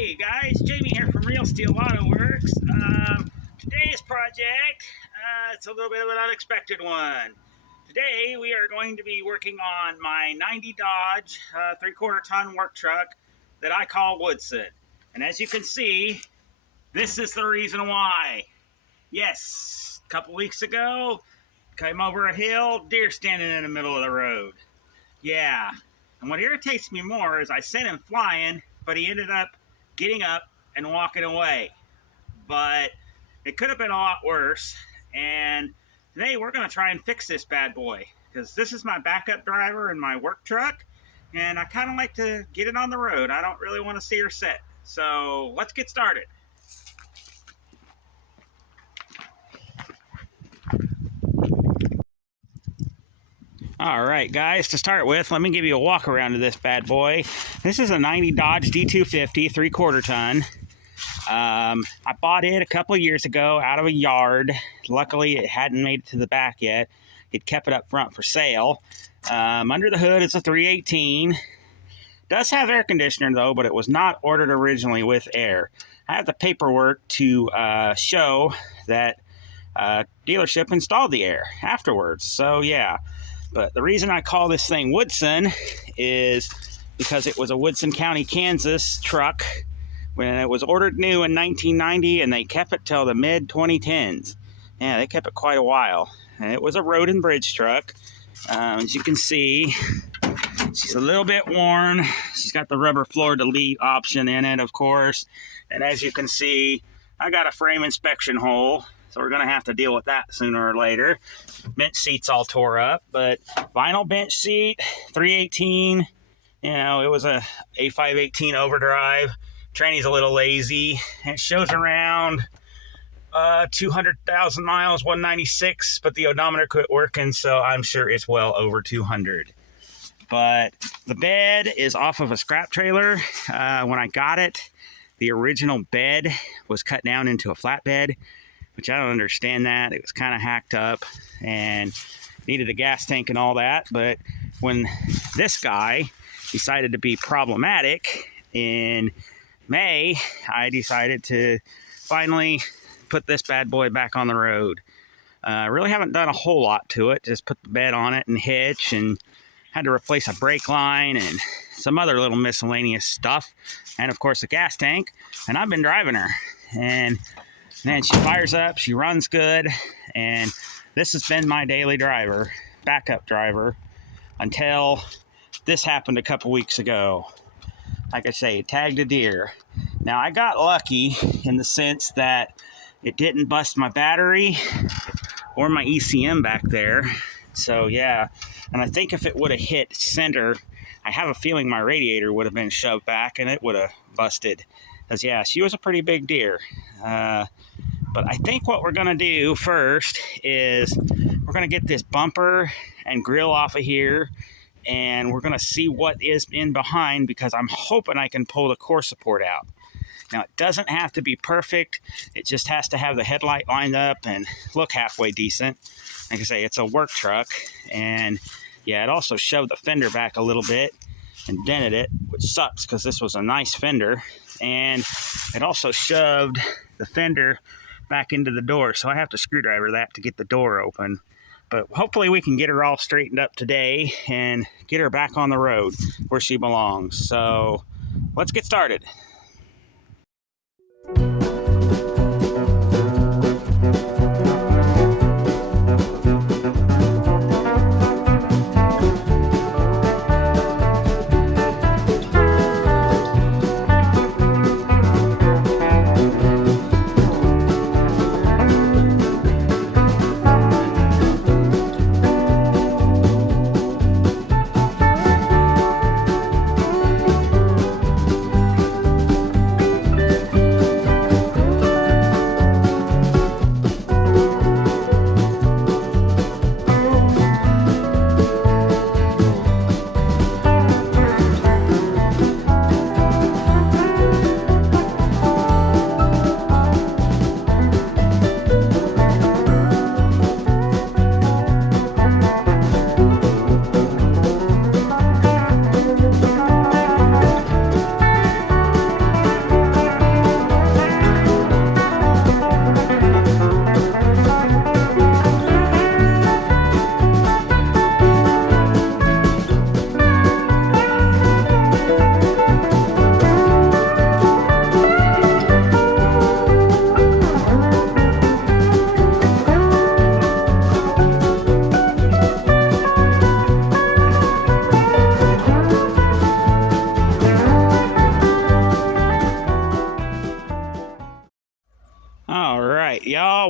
Hey guys, Jamie here from Real Steel Auto Works. Today's project, it's a little bit of an unexpected one. Today we are going to be working on my 90 Dodge 3/4 ton work truck that I call Woodson. And as you can see, this is the reason why. Yes, a couple weeks ago, came over a hill, deer standing in the middle of the road. Yeah, and what irritates me more is I sent him flying, but he ended up getting up and walking away. But it could have been a lot worse. And today we're going to try and fix this bad boy, because this is my backup driver in my work truck, and I kind of like to get it on the road. I don't really want to see her set. So let's get started. All right, guys, to start with, let me give you a walk around of this bad boy. This is a 90 Dodge D250 3/4 ton. I bought it a couple of years ago out of a yard. Luckily, it hadn't made it to the back yet. It kept it up front for sale. Under the hood, it's a 318. Does have air conditioner, though, but it was not ordered originally with air. I have the paperwork to show that dealership installed the air afterwards. So, yeah. But the reason I call this thing Woodson is because it was a Woodson County, Kansas truck when it was ordered new in 1990, and they kept it till the mid-2010s. Yeah, they kept it quite a while. And it was a road and bridge truck. As you can see, she's a little bit worn. She's got the rubber floor delete option in it, of course. And as you can see, I got a frame inspection hole. So we're going to have to deal with that sooner or later. Bench seat's all tore up, but vinyl bench seat, 318. You know, it was a A518 overdrive. Tranny's a little lazy. It shows around 200,000 miles, 196, but the odometer quit working, so I'm sure it's well over 200. But the bed is off of a scrap trailer. When I got it, the original bed was cut down into a flatbed, which I don't understand that. It was kind of hacked up and needed a gas tank and all that. But when this guy decided to be problematic in May, I decided to finally put this bad boy back on the road. I really haven't done a whole lot to it. Just put the bed on it and hitch, and had to replace a brake line and some other little miscellaneous stuff. And of course, the gas tank. And I've been driving her. And then she fires up, she runs good, and this has been my daily driver, backup driver, until this happened a couple weeks ago. Like I say, tagged a deer. Now, I got lucky in the sense that it didn't bust my battery or my ECM back there. So, yeah, and I think if it would have hit center, I have a feeling my radiator would have been shoved back and it would have busted. Because, yeah, she was a pretty big deer. But I think what we're going to do first is we're going to get this bumper and grill off of here, and we're going to see what is in behind, because I'm hoping I can pull the core support out. Now, it doesn't have to be perfect. It just has to have the headlight lined up and look halfway decent. Like I say, it's a work truck, and yeah, it also shoved the fender back a little bit and dented it, which sucks because this was a nice fender. And it also shoved the fender back into the door, so I have to screwdriver that to get the door open. But hopefully we can get her all straightened up today and get her back on the road where she belongs. So let's get started.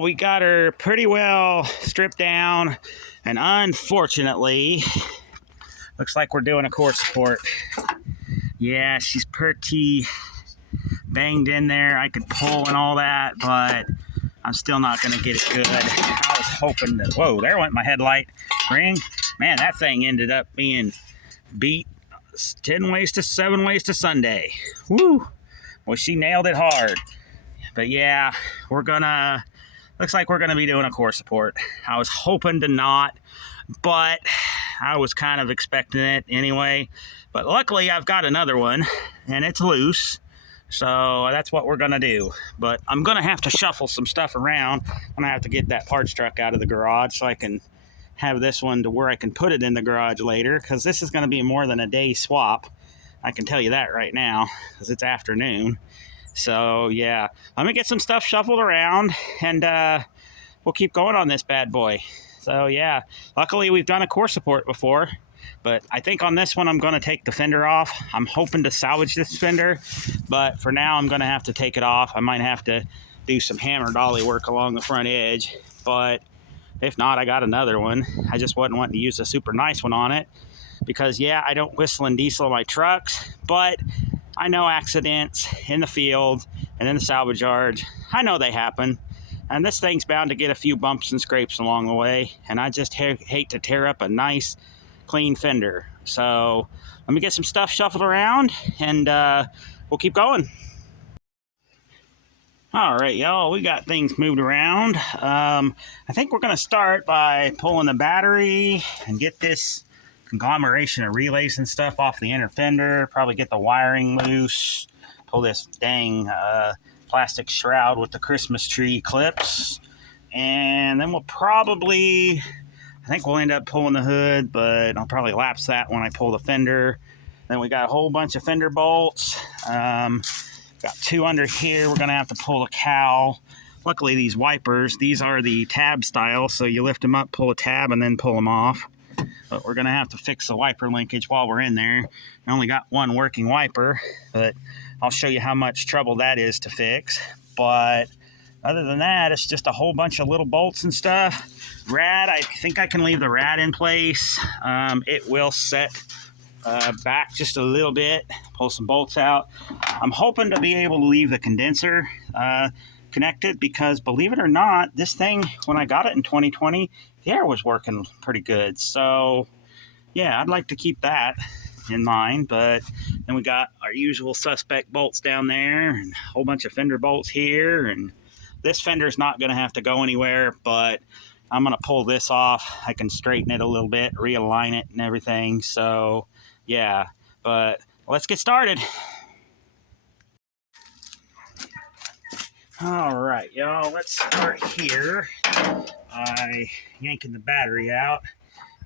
y'all, we got her pretty well stripped down, and unfortunately, looks like we're doing a core support. Yeah, she's pretty banged in there. I could pull and all that, but I'm still not going to get it good. I was hoping that, whoa, there went my headlight ring. Man, that thing ended up being beat 10 ways to 7 ways to Sunday. Woo! Well, she nailed it hard. But yeah, looks like we're gonna be doing a core support. I was hoping to not, but I was kind of expecting it anyway. But luckily I've got another one and it's loose. So that's what we're gonna do. But I'm gonna have to shuffle some stuff around. I'm gonna have to get that parts truck out of the garage so I can have this one to where I can put it in the garage later, because this is gonna be more than a day swap. I can tell you that right now, because it's afternoon. So yeah, let me get some stuff shuffled around and we'll keep going on this bad boy. So yeah, luckily we've done a core support before, but I think on this one I'm going to take the fender off. I'm hoping to salvage this fender, but for now I'm going to have to take it off. I might have to do some hammer dolly work along the front edge, but if not, I got another one. I just wasn't wanting to use a super nice one on it because yeah, I don't whistle and diesel my trucks, but I know accidents in the field and in the salvage yard. I know they happen. And this thing's bound to get a few bumps and scrapes along the way. And I just hate to tear up a nice, clean fender. So let me get some stuff shuffled around and we'll keep going. All right, y'all, we got things moved around. I think we're going to start by pulling the battery and get this conglomeration of relays and stuff off the inner fender, probably get the wiring loose, pull this dang plastic shroud with the Christmas tree clips, and then we'll probably, I think we'll end up pulling the hood, but I'll probably lapse that when I pull the fender. Then we got a whole bunch of fender bolts. Got 2 under here. We're going to have to pull a cowl. Luckily, these wipers, these are the tab style, so you lift them up, pull a tab, and then pull them off. But we're going to have to fix the wiper linkage while we're in there. I only got one working wiper, but I'll show you how much trouble that is to fix. But other than that, it's just a whole bunch of little bolts and stuff. Rad, I think I can leave the rad in place. It will set back just a little bit, pull some bolts out. I'm hoping to be able to leave the condenser connected because, believe it or not, this thing, when I got it in 2020, the air was working pretty good. So yeah, I'd like to keep that in mind. But then we got our usual suspect bolts down there and a whole bunch of fender bolts here, and this fender's not going to have to go anywhere, but I'm going to pull this off. I can straighten it a little bit, realign it and everything. So yeah, but let's get started. All right, y'all, let's start here by yanking the battery out.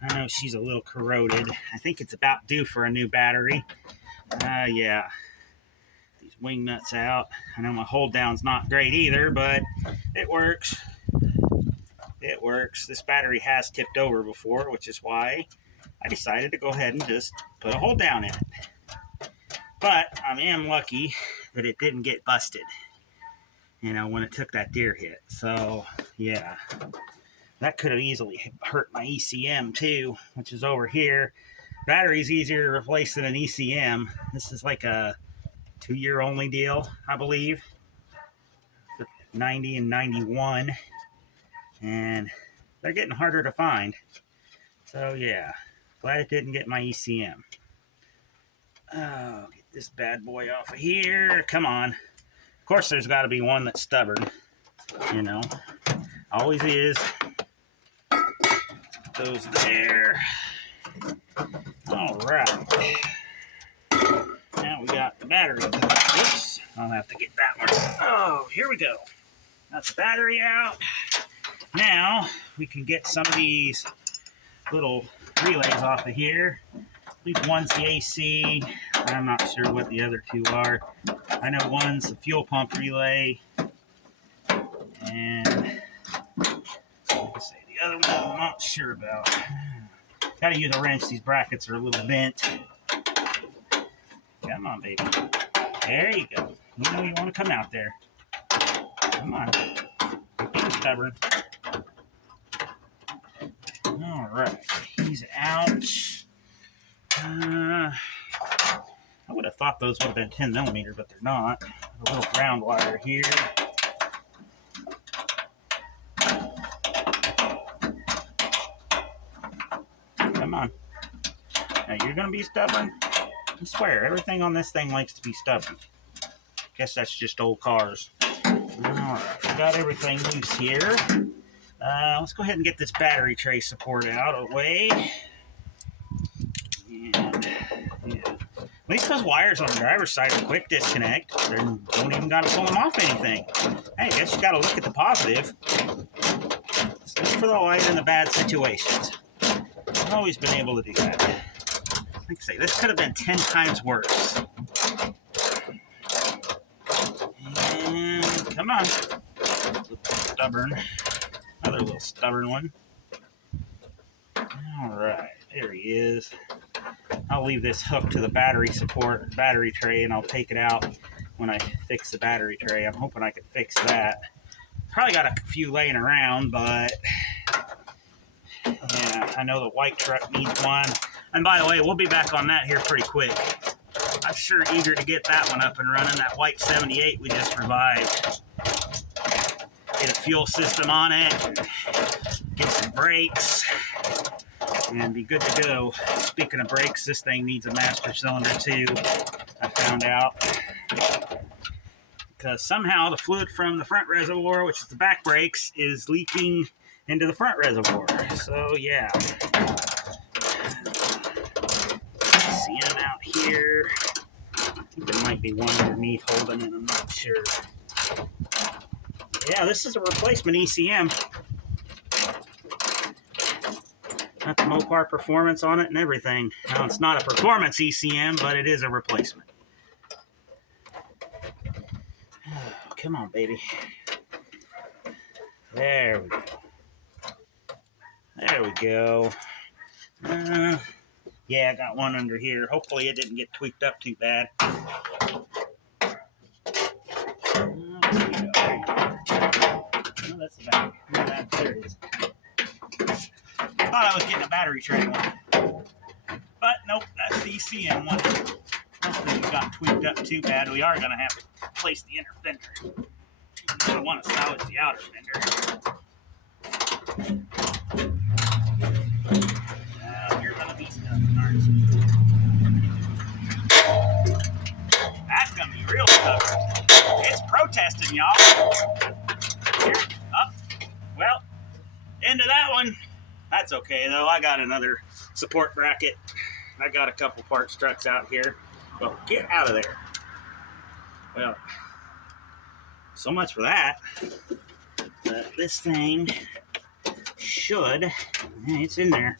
I know she's a little corroded. I think it's about due for a new battery. Yeah, these wing nuts out. I know my hold down's not great either, but it works. It works. This battery has tipped over before, which is why I decided to go ahead and just put a hold down in it. But I am lucky that it didn't get busted, you know, when it took that deer hit. So yeah, that could have easily hurt my ECM too, which is over here. Battery's easier to replace than an ECM. This is like a 2-year only deal, I believe, for 90 and 91, and they're getting harder to find. So yeah, glad it didn't get my ECM. Oh, get this bad boy off of here. Come on. Of course, there's got to be one that's stubborn, you know. Always is. Goes there. All right. Now we got the battery. Oops. I'll have to get that one. Oh, here we go. Got the battery out. Now we can get some of these little relays off of here. At least one's the AC. I'm not sure what the other 2 are. I know one's the fuel pump relay. And let's say the other one I'm not sure about. Gotta use a wrench. These brackets are a little bent. Come on, baby. There you go. You know you want to come out there. Come on. They're stubborn. All right, he's out. I would have thought those would have been 10 millimeter, but they're not. A little ground wire here. Come on. Now you're going to be stubborn? I swear, everything on this thing likes to be stubborn. Guess that's just old cars. Alright, we got everything loose here. Let's go ahead and get this battery tray support out of the way. And, yeah. At least those wires on the driver's side are quick disconnect. They don't even got to pull them off anything. Hey, I guess you got to look at the positive. Let's look for the light in the bad situations. I've always been able to do that. Like I say, this could have been 10 times worse. And come on. Stubborn. Another little stubborn one. Alright, there he is. I'll leave this hooked to the battery tray, and I'll take it out when I fix the battery tray. I'm hoping I can fix that. Probably got a few laying around, but yeah, I know the white truck needs one. And by the way, we'll be back on that here pretty quick. I'm sure eager to get that one up and running, that white 78 we just revived. Get a fuel system on it, get some brakes, and be good to go. Speaking of brakes, this thing needs a master cylinder too, I found out. Because somehow the fluid from the front reservoir, which is the back brakes, is leaking into the front reservoir. So yeah. See him out here. I think there might be one underneath holding it, I'm not sure. Yeah, this is a replacement ECM. Got the Mopar performance on it and everything. Now, it's not a performance ECM, but it is a replacement. Oh, come on, baby. There we go. There we go. Yeah, I got one under here. Hopefully it didn't get tweaked up too bad. Oh, that's the battery. There it is. Thought I was getting a battery tray one. But nope, that's the ECM one. Hopefully it got tweaked up too bad. We are going to have to replace the inner fender. I want to salvage the outer fender. You're going to be stubborn, aren't you? That's going to be real stubborn. It's protesting, y'all. Here, up. Well, into that one. That's okay, though. I got another support bracket. I got a couple part struts out here. Well, get out of there. Well, so much for that. This thing should... Yeah, it's in there.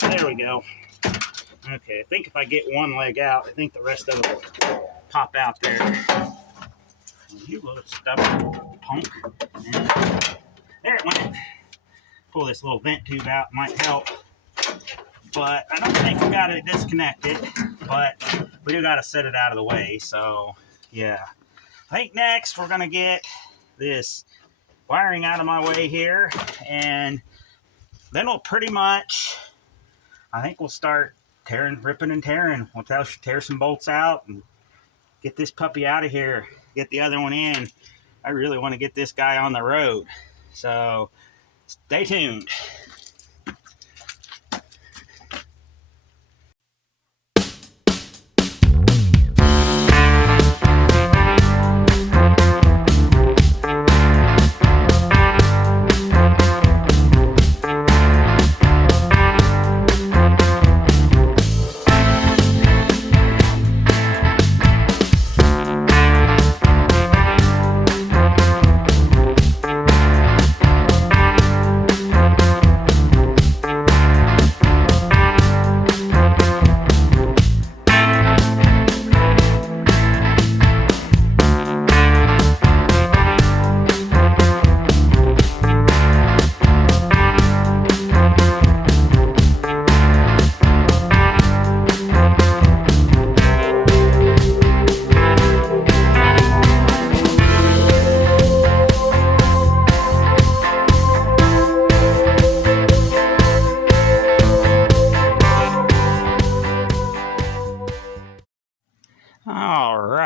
There we go. Okay, I think if I get one leg out, I think the rest of it will pop out there. You little stubborn punk. There it went. Pull this little vent tube out, might help. But I don't think we got it disconnected, but we do got to set it out of the way. So, yeah. I think next we're going to get this wiring out of my way here, and then we'll pretty much, I think we'll start ripping and tearing. We'll tear some bolts out and get this puppy out of here, get the other one in. I really want to get this guy on the road. So, stay tuned.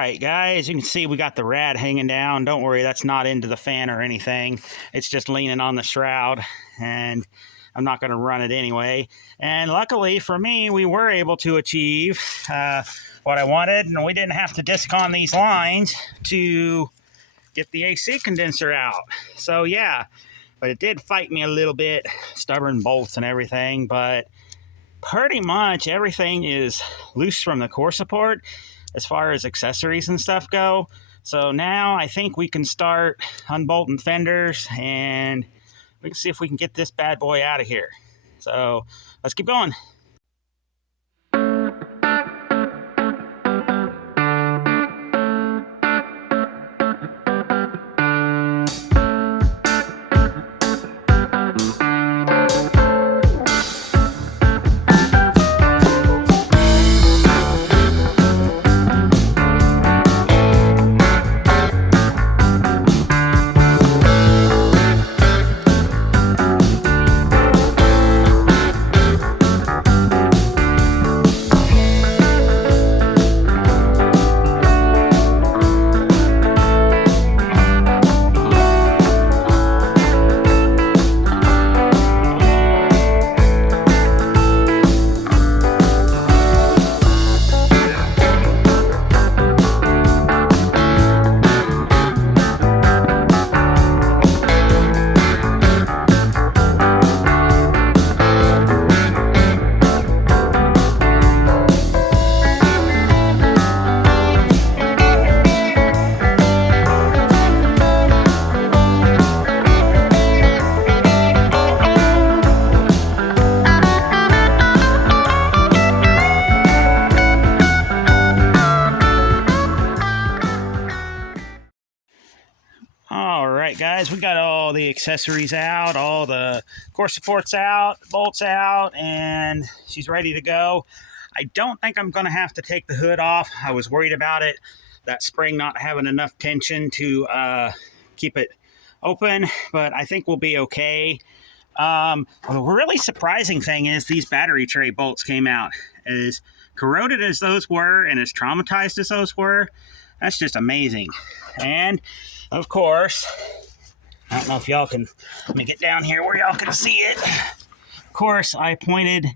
right, guys, you can see we got the rad hanging down. Don't worry, that's not into the fan or anything. It's just leaning on the shroud, and I'm not going to run it anyway. And luckily for me, we were able to achieve what I wanted, and we didn't have to discon these lines to get the AC condenser out. So yeah, but it did fight me a little bit, stubborn bolts and everything, but pretty much everything is loose from the core support as far as accessories and stuff go. So now I think we can start unbolting fenders, and we can see if we can get this bad boy out of here. So let's keep going. All right, guys, we got all the accessories out, all the core supports out, bolts out, and she's ready to go. I don't think I'm going to have to take the hood off. I was worried about it, that spring not having enough tension to keep it open, but I think we'll be okay. The really surprising thing is these battery tray bolts came out. As corroded as those were and as traumatized as those were, that's just amazing. And of course, I don't know if y'all can, let me get down here where y'all can see it. Of course, I pointed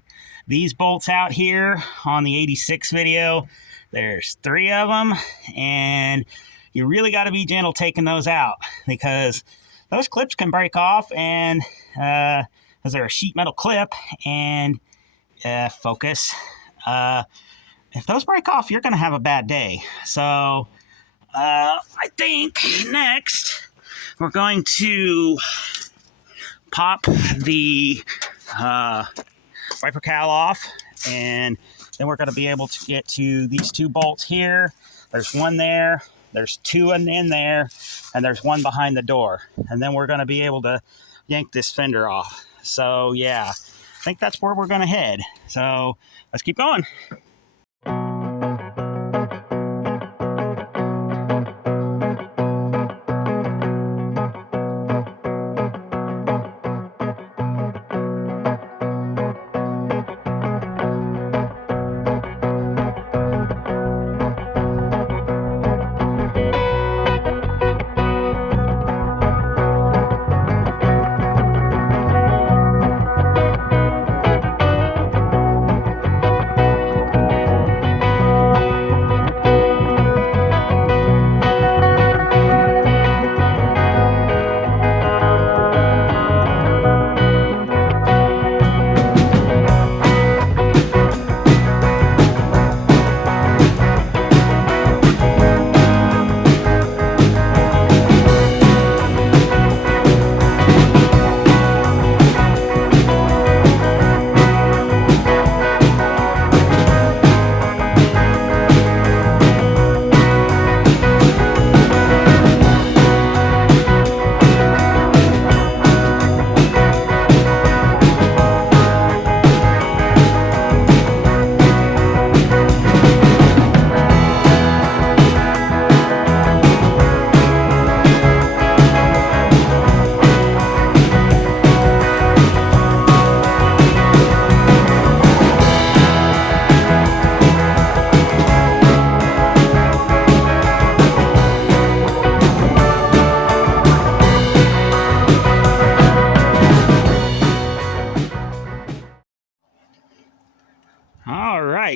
these bolts out here on the 86 video. There's 3 of them, and you really got to be gentle taking those out because those clips can break off, and because they're a sheet metal clip, and focus. If those break off, you're going to have a bad day. So I think next we're going to pop the wiper cowl off, and then we're going to be able to get to these 2 bolts here. There's one there, there's 2 in there, and there's one behind the door. And then we're going to be able to yank this fender off. So yeah, I think that's where we're going to head. So let's keep going.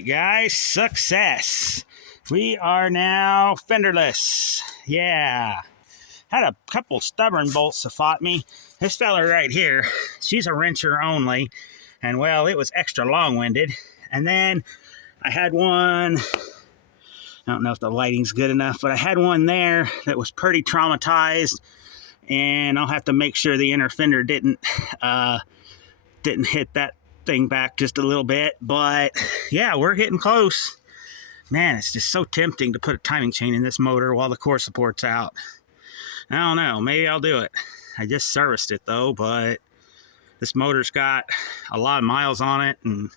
right, guys, success. We are now fenderless. Yeah. Had a couple stubborn bolts that fought me. This fella right here, she's a wrencher only. And well, it was extra long-winded. And then I had one, I don't know if the lighting's good enough, but I had one there that was pretty traumatized. And I'll have to make sure the inner fender didn't hit that thing back just a little bit. But yeah, we're getting close. Man, it's just so tempting to put a timing chain in this motor while the core support's out. I don't know, maybe I'll do it. I just serviced it though, but this motor's got a lot of miles on it, and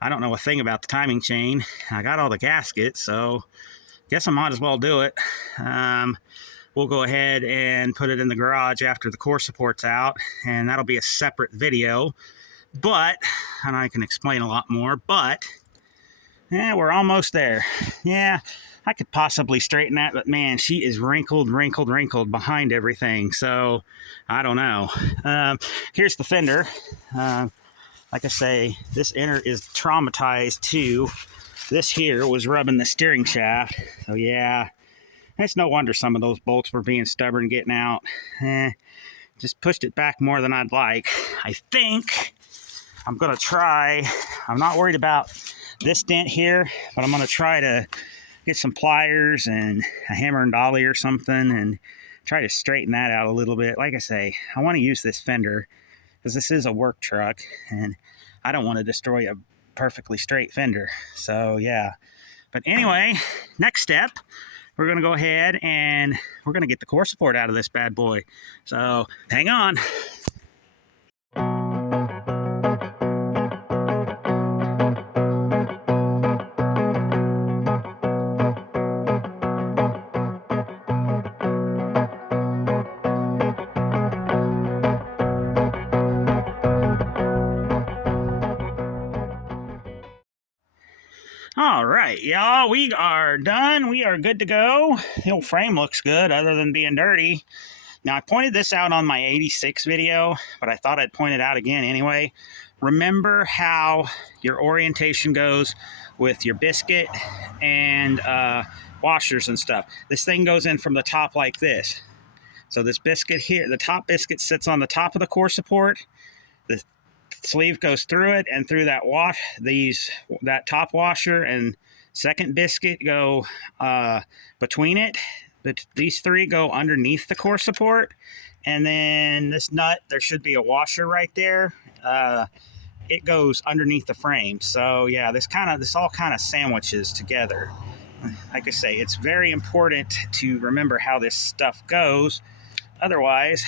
I don't know a thing about the timing chain. I got all the gaskets, so guess I might as well do it. We'll go ahead and put it in the garage after the core support's out, and that'll be a separate video. But, and I can explain a lot more, but yeah, we're almost there. Yeah, I could possibly straighten that, but man, she is wrinkled behind everything. So, I don't know. Here's the fender. Like I say, this inner is traumatized too. This here was rubbing the steering shaft. So yeah, it's no wonder some of those bolts were being stubborn getting out. Just pushed it back more than I'd like. I think I'm going to try, I'm not worried about this dent here, but I'm going to try to get some pliers and a hammer and dolly or something and try to straighten that out a little bit. Like I say, I want to use this fender because this is a work truck and I don't want to destroy a perfectly straight fender. So yeah, but anyway, next step, we're going to go ahead and we're going to get the core support out of this bad boy. So hang on. All right, y'all, we are done. We are good to go. The old frame looks good other than being dirty. Now, I pointed this out on my 86 video, but I thought I'd point it out again anyway. Remember how your orientation goes with your biscuit and washers and stuff. This thing goes in from the top like this. So this biscuit here, the top biscuit sits on the top of the core support. The sleeve goes through it, and through that that top washer and second biscuit go between it. But these three go underneath the core support, and then this nut, there should be a washer right there. It goes underneath the frame. So yeah, this all kind of sandwiches together. Like I say, it's very important to remember how this stuff goes. Otherwise,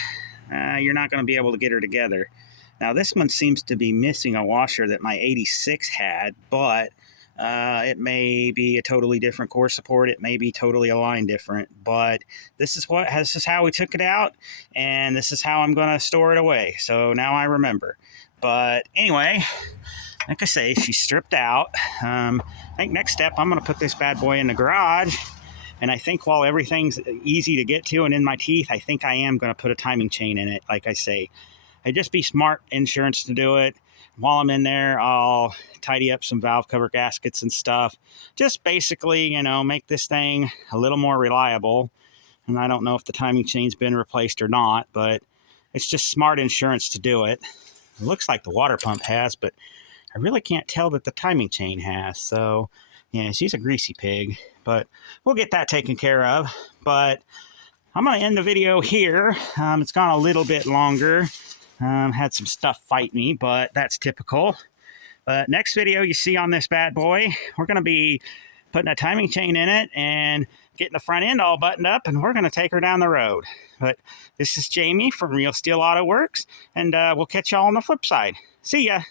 you're not going to be able to get her together. Now, this one seems to be missing a washer that my 86 had, but it may be a totally different core support. It may be totally aligned different, but this is how we took it out, and this is how I'm going to store it away. So now I remember. But anyway, like I say, she's stripped out. I think next step, I'm going to put this bad boy in the garage. And I think while everything's easy to get to and in my teeth, I think I am going to put a timing chain in it, like I say. It'd just be smart insurance to do it. While I'm in there, I'll tidy up some valve cover gaskets and stuff. Just basically, make this thing a little more reliable. And I don't know if the timing chain's been replaced or not, but it's just smart insurance to do it. It looks like the water pump has, but I really can't tell that the timing chain has. So, yeah, she's a greasy pig. But we'll get that taken care of. But I'm going to end the video here. It's gone a little bit longer. Had some stuff fight me, but that's typical. But next video you see on this bad boy, we're going to be putting a timing chain in it and getting the front end all buttoned up, and we're going to take her down the road. But this is Jamie from Real Steel Auto Works, and we'll catch y'all on the flip side. See ya!